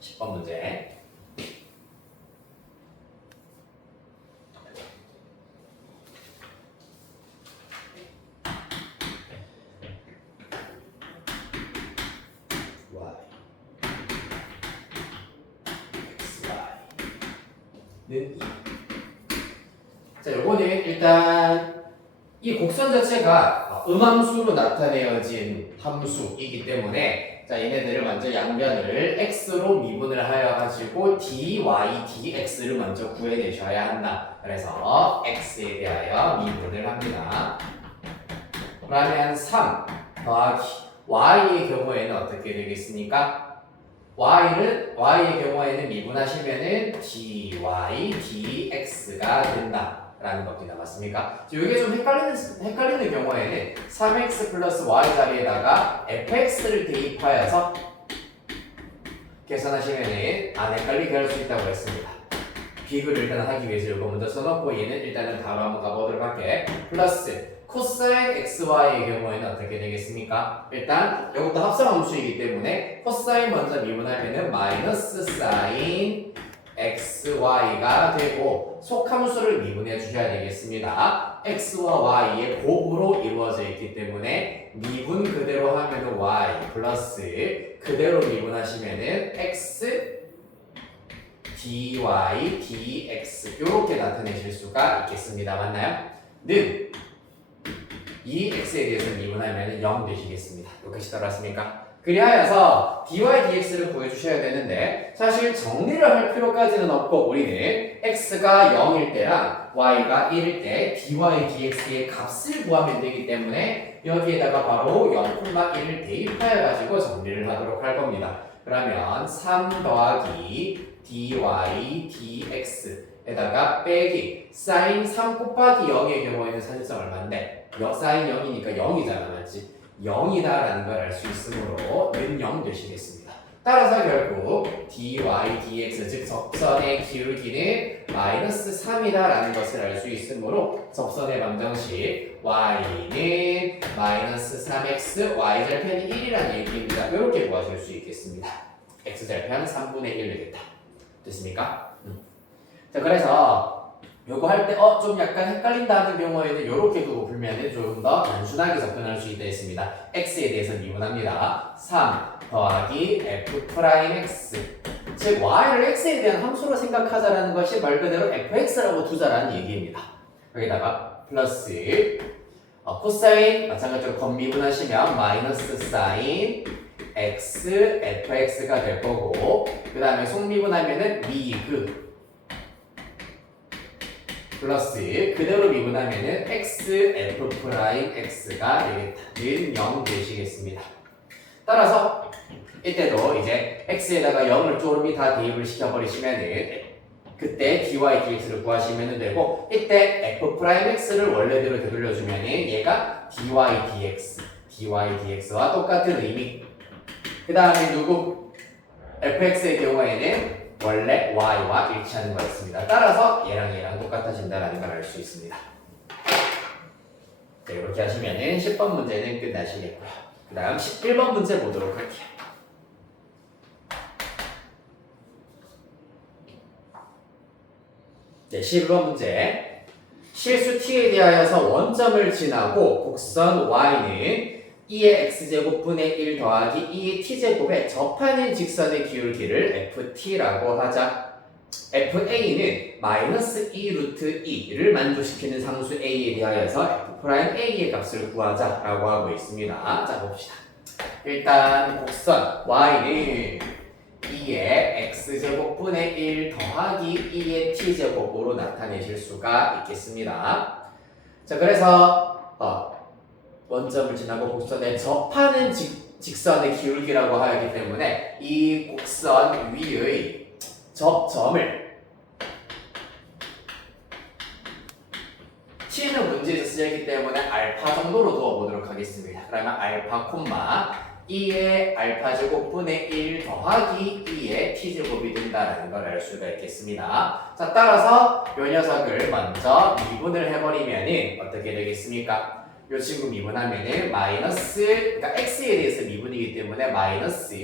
10번 문제. 는 2. 자, 요거는 일단 이 곡선 자체가 음함수로 나타내어진 함수이기 때문에 자, 얘네들을 먼저 양변을 x로 미분을 하여 가지고 dy, dx를 먼저 구해내셔야 한다. 그래서 x에 대하여 미분을 합니다. 그러면 3 더하기 y의 경우에는 어떻게 되겠습니까? y의 경우에는 미분하시면은 dy, dx가 된다 라는 겁니다. 맞습니까? 이게 좀 헷갈리는 경우에는 3x 플러스 y 자리에다가 fx를 대입하여서 계산하시면은 안 헷갈리게 할 수 있다고 했습니다. 비교를 일단 하기 위해서 이거 먼저 써놓고 얘는 일단은 바로 한번 가보도록 할게. 플러스 코사인 xy의 경우에는 어떻게 되겠습니까? 일단 이것도 합성함수이기 때문에 코사인 먼저 미분하면은 마이너스 사인 xy가 되고 속함수를 미분해 주셔야 되겠습니다. x와 y의 곱으로 이루어져 있기 때문에 미분 그대로 하면은 y 플러스 그대로 미분하시면은 x dy, dx 이렇게 나타내실 수가 있겠습니다. 맞나요? 는 이 x에 대해서 미분하면 0 되시겠습니다. 이렇게 따라왔습니까? 그리하여서 dy, dx를 구해주셔야 되는데 사실 정리를 할 필요까지는 없고 우리는 x가 0일 때랑 y가 1일 때 dy, dx의 값을 구하면 되기 때문에 여기에다가 바로 0,1을 대입하여 가지고 정리를 하도록 할 겁니다. 그러면 3 더하기 dy, dx에다가 빼기 사인 3 곱하기 0의 경우에는 사실상 얼마인데 사인 0이니까 0이잖아, 맞지? 0이다라는 걸 알 수 있으므로 는 0 되시겠습니다. 따라서 결국 dy, dx 즉 접선의 기울기는 마이너스 3이다라는 것을 알 수 있으므로 접선의 방정식 y는 마이너스 3x, y절편이 1이라는 얘기입니다. 이렇게 구하실 수 있겠습니다. x절편 3분의 1 되겠다. 됐습니까? 자, 그래서 요거 할 때 좀 약간 헷갈린다 하는 경우에는 요렇게 두고 풀면은 조금 더 단순하게 접근할 수 있다 했습니다. x에 대해서 미분합니다. 3 더하기 f'x 즉 y를 x에 대한 함수로 생각하자라는 것이 말 그대로 fx라고 두자라는 얘기입니다. 여기다가 플러스 코사인 마찬가지로 겉미분하시면 마이너스 사인 x fx가 될 거고 그 다음에 속미분하면은 미그 플러스 그대로 미분하면은 x f'x가 되겠다. 는 0 되시겠습니다. 따라서 이때도 이제 x에다가 0을 쪼르미 다 대입을 시켜버리시면은 그때 dy, dx를 구하시면 되고 이때 f'x를 원래대로 되돌려주면은 얘가 dy, dx와 똑같은 의미. 그 다음에 누구? fx의 경우에는 원래 y와 일치하는 거였습니다. 따라서 얘랑 똑같아진다는 걸 알 수 있습니다. 네, 이렇게 하시면은 10번 문제는 끝나시겠고요. 그 다음 11번 문제 보도록 할게요. 네, 11번 문제. 실수 t에 대하여서 원점을 지나고 곡선 y는 2의 x제곱분의 1 더하기 2의 t제곱에 접하는 직선의 기울기를 ft라고 하자. fa는 마이너스 2 루트 2를 만족시키는 상수 a에 대하여서 f'a의 값을 구하자라고 하고 있습니다. 자, 봅시다. 일단 곡선 y는 2의 x제곱분의 1 더하기 2의 t제곱으로 나타내실 수가 있겠습니다. 자, 그래서 원점을 지나고 곡선에 접하는 직선의 기울기라고 하기 때문에 이 곡선 위의 접점을 t는 문제에서 쓰였기 때문에 알파 정도로 두어보도록 하겠습니다. 그러면 알파 콤마 2의 알파 제곱분의 1 더하기 2의 t제곱이 된다는 걸 알 수가 있겠습니다. 자, 따라서 이 녀석을 먼저 미분을 해버리면 어떻게 되겠습니까? 요 친구 미분하면은 마이너스, 그러니까 x에 대해서 미분이기 때문에 마이너스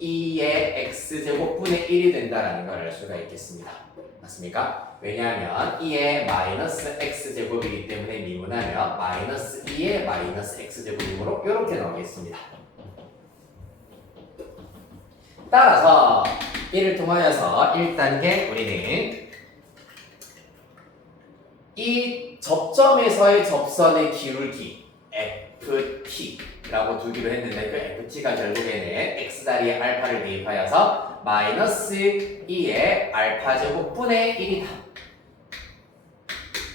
2의 x제곱분의 1이 된다라는 걸 알 수가 있겠습니다. 맞습니까? 왜냐하면 2의 마이너스 x제곱이기 때문에 미분하면 마이너스 2의 마이너스 x제곱으로 이렇게 나오겠습니다. 따라서 이를 통하여서 1단계 우리는 이 접점에서의 접선의 기울기 ft라고 두기로 했는데 그 ft가 결국에는 x 자리에 알파를 대입하여서 마이너스 2의 알파 제곱분의 1이다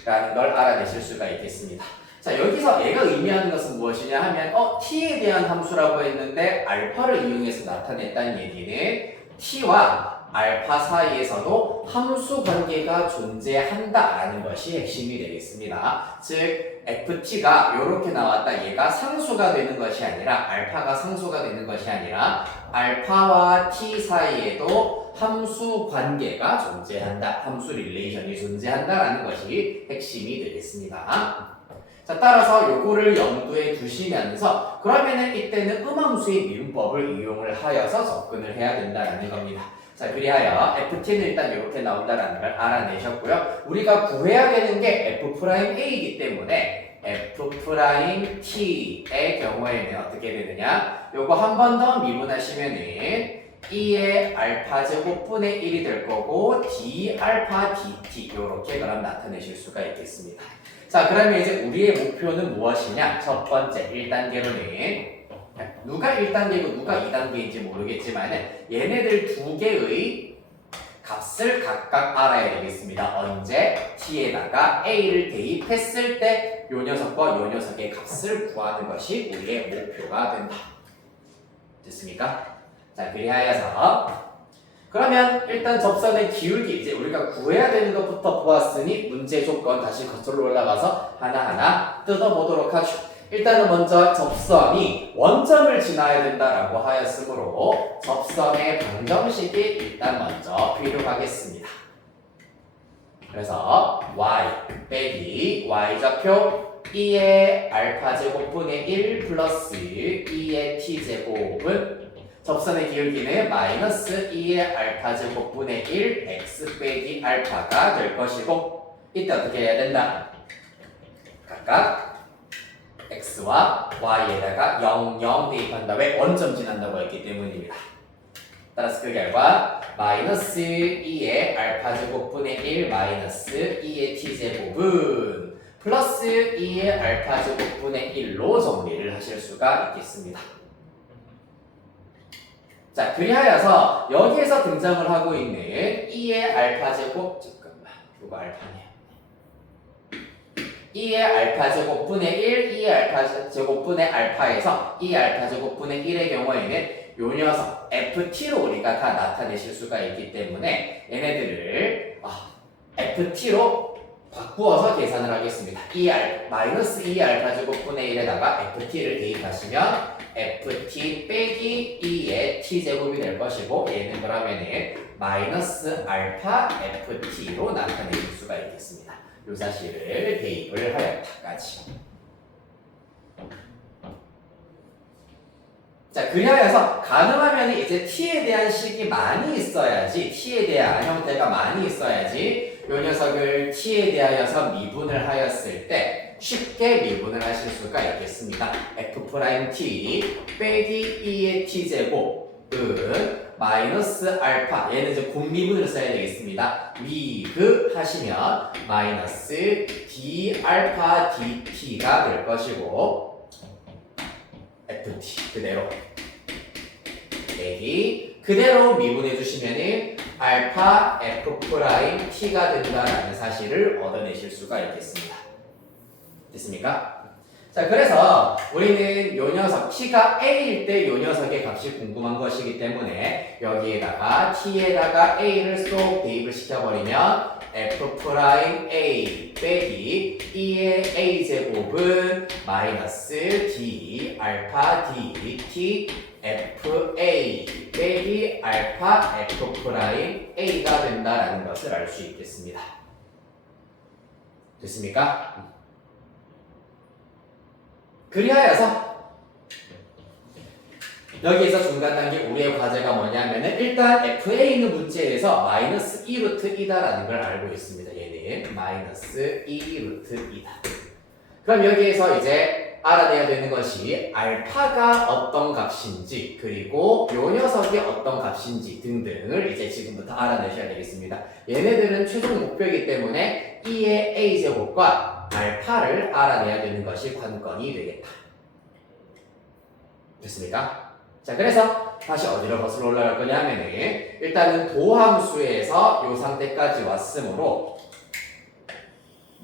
라는 걸 알아내실 수가 있겠습니다. 자, 여기서 얘가 의미하는 것은 무엇이냐 하면 t에 대한 함수라고 했는데 알파를 이용해서 나타냈다는 얘기는 t와 알파 사이에서도 함수 관계가 존재한다라는 것이 핵심이 되겠습니다. 즉 ft가 이렇게 나왔다. 얘가 상수가 되는 것이 아니라 알파가 상수가 되는 것이 아니라 알파와 t 사이에도 함수 관계가 존재한다. 함수 릴레이션이 존재한다라는 것이 핵심이 되겠습니다. 자, 따라서 요거를 염두에 두시면서 그러면은 이때는 음함수의 미분법을 이용을 하여서 접근을 해야 된다는 겁니다. 자, 그리하여 ft는 일단 이렇게 나온다는 걸 알아내셨고요. 우리가 구해야 되는 게 f'a이기 때문에 f't의 경우에는 어떻게 되느냐? 요거 한 번 더 미분하시면은 2의 알파 제곱분의 1이 될 거고 d 알파 dt 요렇게 그럼 나타내실 수가 있겠습니다. 자, 그러면 이제 우리의 목표는 무엇이냐? 첫 번째 1단계로는 누가 1단계고 누가 2단계인지 모르겠지만 얘네들 두 개의 값을 각각 알아야 되겠습니다. 언제? t에다가 a를 대입했을 때 요 녀석과 요 녀석의 값을 구하는 것이 우리의 목표가 된다. 됐습니까? 자, 그리하여서 그러면 일단 접선의 기울기 이제 우리가 구해야 되는 것부터 보았으니 문제 조건 다시 거슬러 올라가서 하나하나 뜯어보도록 하죠. 일단은 먼저 접선이 원점을 지나야 된다라고 하였으므로 접선의 방정식이 일단 먼저 필요하겠습니다. 그래서 y 빼기 y좌표 2의 알파 제곱분의 1 플러스 2의 t제곱은 접선의 기울기는 마이너스 2의 알파 제곱분의 1 x 빼기 알파가 될 것이고 이때 어떻게 해야 된다? 각각 x와 y에다가 0, 0 대입한 다음에 원점 지난다고 했기 때문입니다. 따라서 그 결과 마이너스 2의 알파 제곱분의 1 마이너스 2의 t제곱은 플러스 2의 알파 제곱분의 1로 정리를 하실 수가 있겠습니다. 자, 그리하여서 여기에서 등장을 하고 있는 2의 알파 제곱 잠깐만 이거 알파네요. 2의 알파 제곱분의 1, 2의 알파 제곱분의 알파에서 2의 알파 제곱분의 1의 경우에는 요 녀석 ft로 우리가 다 나타내실 수가 있기 때문에 얘네들을 ft로 바꾸어서 계산을 하겠습니다. 마이너스 2의 알파 제곱분의 1에다가 ft를 대입하시면 ft 빼기 2의 t제곱이 될 것이고 얘는 그러면은 마이너스 알파 ft로 나타내실 수가 있겠습니다. 이 사실을 대입을 하였다까지. 자, 그리하여서 가능하면 이제 t에 대한 식이 많이 있어야지, t에 대한 형태가 많이 있어야지 이 녀석을 t에 대하여서 미분을 하였을 때 쉽게 미분을 하실 수가 있겠습니다. f't 빼기 2의 t제곱은 마이너스 알파, 얘는 이제 공미분을 써야 되겠습니다. 미그 하시면 마이너스 d 알파 dt가 될 것이고 ft 그대로 빼기 그대로 미분해 주시면은 알파 f 프라임 t가 된다라는 사실을 얻어내실 수가 있겠습니다. 됐습니까? 자, 그래서 우리는 요 녀석 t가 a일 때 요 녀석의 값이 궁금한 것이기 때문에 여기에다가 t에다가 a를 쏙 대입을 시켜버리면 f'a 빼기 2의 a제곱은 마이너스 d 알파 dt fa 빼기 알파 f'a가 된다라는 것을 알 수 있겠습니다. 됐습니까? 그리하여서 여기에서 중간 단계 우리의 과제가 뭐냐면은 일단 FA는 문제에서 마이너스 2루트 2다라는 걸 알고 있습니다. 얘는 마이너스 2루트 2다. 그럼 여기에서 이제 알아내야 되는 것이 알파가 어떤 값인지 그리고 요 녀석이 어떤 값인지 등등을 이제 지금부터 알아내셔야 되겠습니다. 얘네들은 최종 목표이기 때문에 2의 a제곱과 알파를 알아내야 되는 것이 관건이 되겠다. 됐습니까? 자, 그래서 다시 어디로 거슬러 올라갈 거냐 하면은 일단은 도함수에서 요 상태까지 왔으므로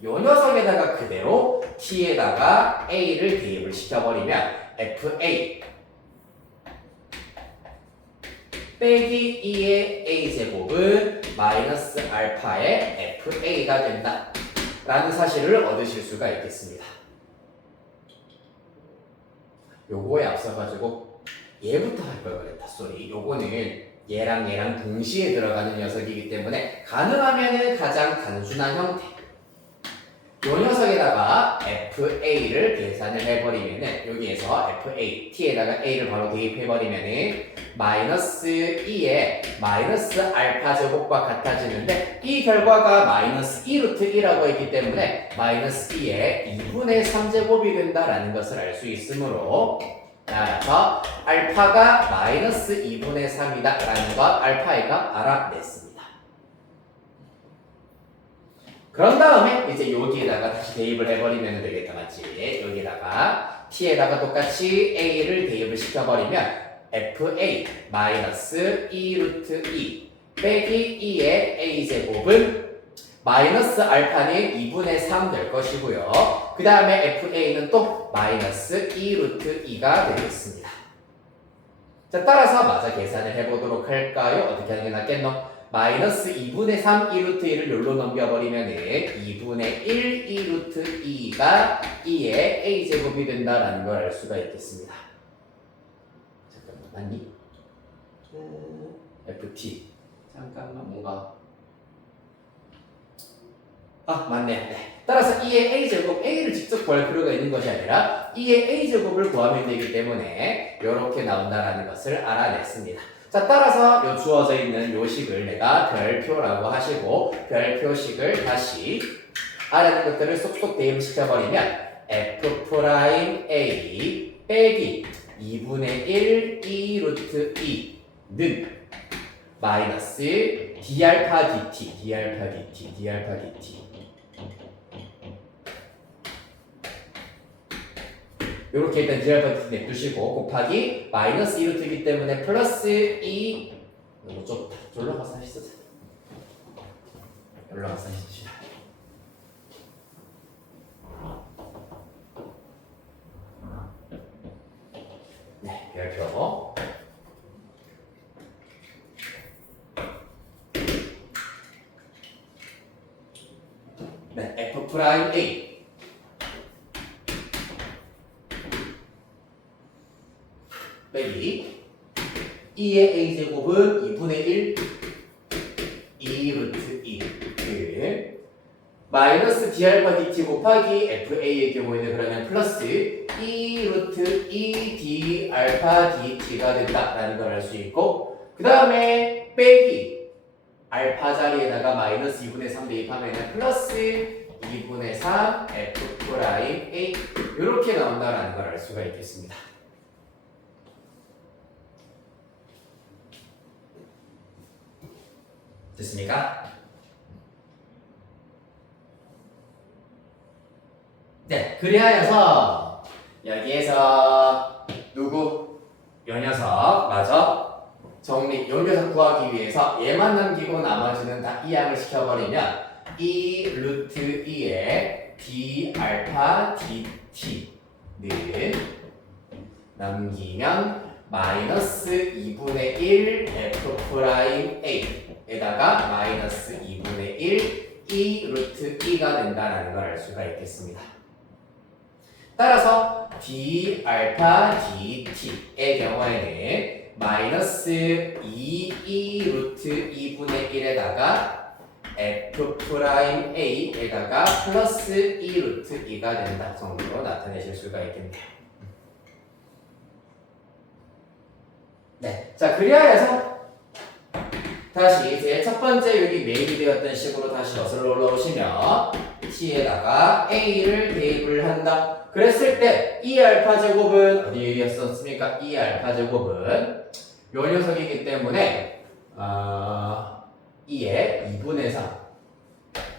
요 녀석에다가 그대로 t에다가 a를 대입을 시켜버리면 fa 빼기 2의 a제곱은 마이너스 알파의 fa가 된다 라는 사실을 얻으실 수가 있겠습니다. 요거에 앞서가지고 얘부터 할 걸 그랬다. 쏘리. 요거는 얘랑 동시에 들어가는 녀석이기 때문에 가능하면은 가장 단순한 형태. 요 녀석에다가 FA를 계산을 해버리면은 여기에서 FA, T에다가 A를 바로 대입해버리면은 마이너스 2에 마이너스 알파 제곱과 같아지는데 이 결과가 마이너스 2루트 2라고 했기 때문에 마이너스 2의 2분의 3제곱이 된다라는 것을 알 수 있으므로 따라서 알파가 마이너스 2분의 3이다 라는 것 알파의 값 알아냈습니다. 그런 다음에 이제 여기에다가 다시 대입을 해버리면 되겠다 맞지? 여기에다가 t에다가 똑같이 a를 대입을 시켜버리면 fa 마이너스 2루트 2 빼기 2의 a제곱은 마이너스 알파는 2분의 3 될 것이고요. 그 다음에 fa는 또 마이너스 2루트 2가 되겠습니다. 자, 따라서 마저 계산을 해보도록 할까요? 어떻게 하는 게 낫겠노? 마이너스 2분의 3 2루트 2를 여기로 넘겨버리면 2분의 1 2루트 2가 2의 a제곱이 된다라는 걸 알 수가 있겠습니다. 잠깐만, 맞니? ft 잠깐만 뭔가 맞네. 네. 따라서 2의 a제곱, a를 직접 구할 필요가 있는 것이 아니라 2의 a제곱을 구하면 되기 때문에 이렇게 나온다라는 것을 알아냈습니다. 자, 따라서 요 주어져 있는 요 식을 내가 별표라고 하시고 별표식을 다시 알아낸 것들을 쏙쏙 대입시켜버리면 f'A 빼기 2분의 1 2루트 2는 마이너스 d알파 dt 이렇게 일단 d알파 dt 냅두시고 곱하기 마이너스 2루트이기 때문에 플러스 2 너무 좁다. 졸라 가서 하시죠. 졸라 가서 하시죠. 네, 별표 네, f'A 빼기 2의 a제곱은 2분의 1 2루트 2 마이너스 d알파 dt 곱하기 fa의 경우에는 그러면 플러스 2루트 2 d알파 dt가 된다라는 걸 알 수 있고 그 다음에 빼기 알파 자리에다가 마이너스 2분의 3 대입하면 플러스 2분의 3 f'A 이렇게 나온다라는 걸 알 수가 있겠습니다. 됐습니까? 네, 그리하여서 여기에서 누구? 요 녀석 맞아? 정리, 요 녀석 구하기 위해서 얘만 남기고 나머지는 다 이항을 시켜버리면 2 루트 2의 d 알파 dt는 남기면 마이너스 2분의 1 f'A 에다가 마이너스 2분의 1 2 루트 2가 된다는 걸 알 수가 있겠습니다. 따라서 d 알파 dt의 경우에는 마이너스 2 루트 2분의 1에다가 f'A에다가 플러스 2 루트 2가 된다 정도로 나타내실 수가 있겠네요. 네. 자, 그리하여서 다시 제일 첫 번째 여기 메인이 되었던 식으로 다시 엿을 올라오시면 t에다가 a를 대입을 한다. 그랬을 때 2알파 제곱은 어디였었습니까? 2알파 제곱은 요 녀석이기 때문에 2의 2분의 3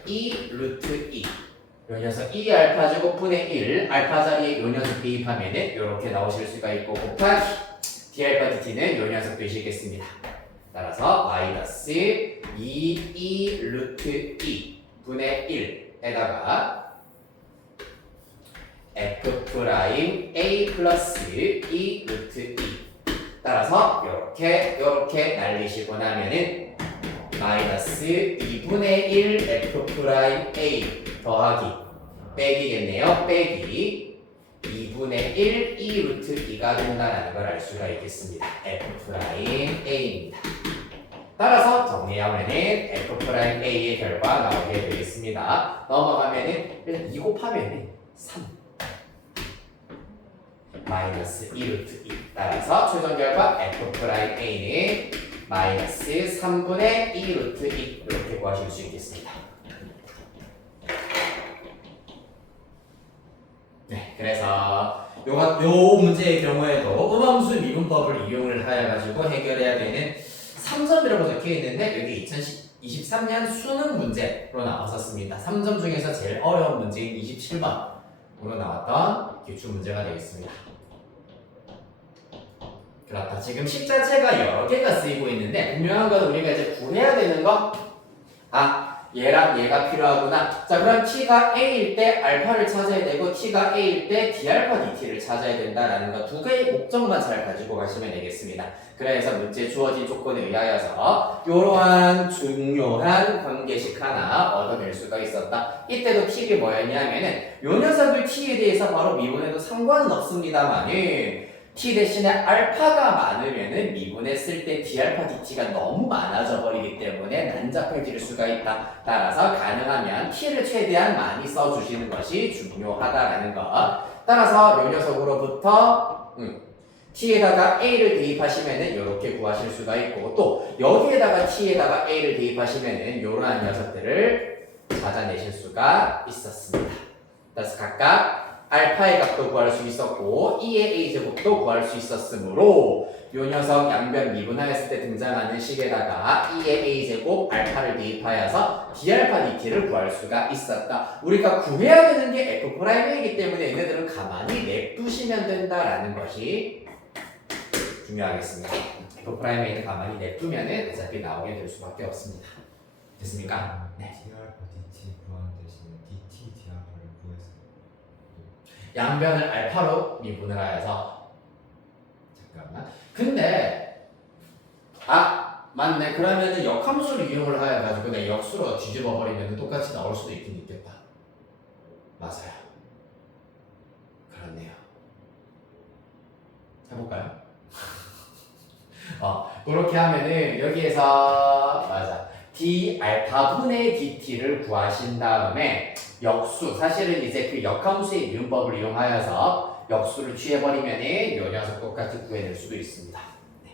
2 루트 2 요 녀석 2알파 제곱분의 1 알파 자리에 요 녀석 대입하면은 이렇게 나오실 수가 있고 곱하기 d알파 dt는 요 녀석 되시겠습니다. 따라서 마이너스 2 루트 2 분의 1에다가 f 프라임 a 플러스 2 루트 2 따라서 요렇게 날리시고 나면은 마이너스 2분의 1 f 프라임 a 더하기 빼기겠네요. 빼기 2분의 1 2 루트 2가 된다는 걸 알 수가 있겠습니다. f 프라임 a입니다. 따라서 정리하면은 f 프라임 a의 결과 나오게 되겠습니다. 넘어가면은 일단 2 곱하면은 3 마이너스 2 루트 2 따라서 최종 결과 f 프라임 a는 마이너스 3분의 2 루트 2 이렇게 구하실 수 있겠습니다. 네, 그래서 요 문제의 경우에도 음함수 미분법을 이용을 하여가지고 해결해야 되는 3점이라고 적혀 있는데 여기 2023년 수능 문제로 나왔었습니다. 3점 중에서 제일 어려운 문제인 27번으로 나왔던 기출 문제가 되겠습니다. 그렇다. 지금 식 자체가 여러 개가 쓰이고 있는데 분명한 건 우리가 이제 구해야 되는 거 얘랑 얘가 필요하구나. 자, 그럼 t가 a일 때 알파를 찾아야 되고 t가 a일 때 d알파 dt를 찾아야 된다라는 거 두 개의 목적만 잘 가지고 가시면 되겠습니다. 그래서 문제 주어진 조건에 의하여서 이러한 중요한 관계식 하나 얻어낼 수가 있었다. 이때도 팁이 뭐였냐면은 요 녀석을 t에 대해서 바로 미분해도 상관은 없습니다만은 t 대신에 알파가 많으면은 미분했을 때 d알파 dt가 너무 많아져 버리기 때문에 난잡해질 수가 있다. 따라서 가능하면 t를 최대한 많이 써주시는 것이 중요하다라는 것. 따라서 요 녀석으로부터 t에다가 a를 대입하시면은 이렇게 구하실 수가 있고 또 여기에다가 t에다가 a를 대입하시면은 이러한 녀석들을 찾아내실 수가 있었습니다. 그래서 각각 알파의 값도 구할 수 있었고 2의 a제곱도 구할 수 있었으므로 요 녀석 양변 미분하였을 때 등장하는 식에다가 2의 a제곱 알파를 대입하여서 d알파 dt를 구할 수가 있었다. 우리가 구해야 되는 게 f'이기 때문에 얘네들은 가만히 냅두시면 된다라는 것이 중요하겠습니다. f'는 가만히 냅두면은 어차피 나오게 될 수밖에 없습니다. 됐습니까? 네. d알파 dt 구하는 대신에 dt d알파를 구해서 양변을 알파로 미분을 하여서 잠깐만. 근데 맞네. 그러면은 역함수를 이용을 하여 가지고 내 역수로 뒤집어 버리면 똑같이 나올 수도 있긴 있겠다. 맞아요. 그렇네요. 해볼까요? 그렇게 하면은 여기에서 맞아. d 알파분의 dt를 구하신 다음에 역수, 사실은 이제 그 역함수의 미분법을 이용하여서 역수를 취해버리면은 요 녀석 똑같이 구해낼 수도 있습니다. 네.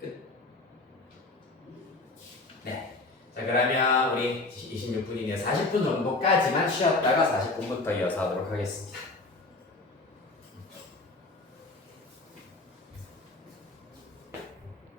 끝. 네. 자, 그러면 우리 26분이네요. 40분 정도까지만 쉬었다가 40분부터 이어서 하도록 하겠습니다.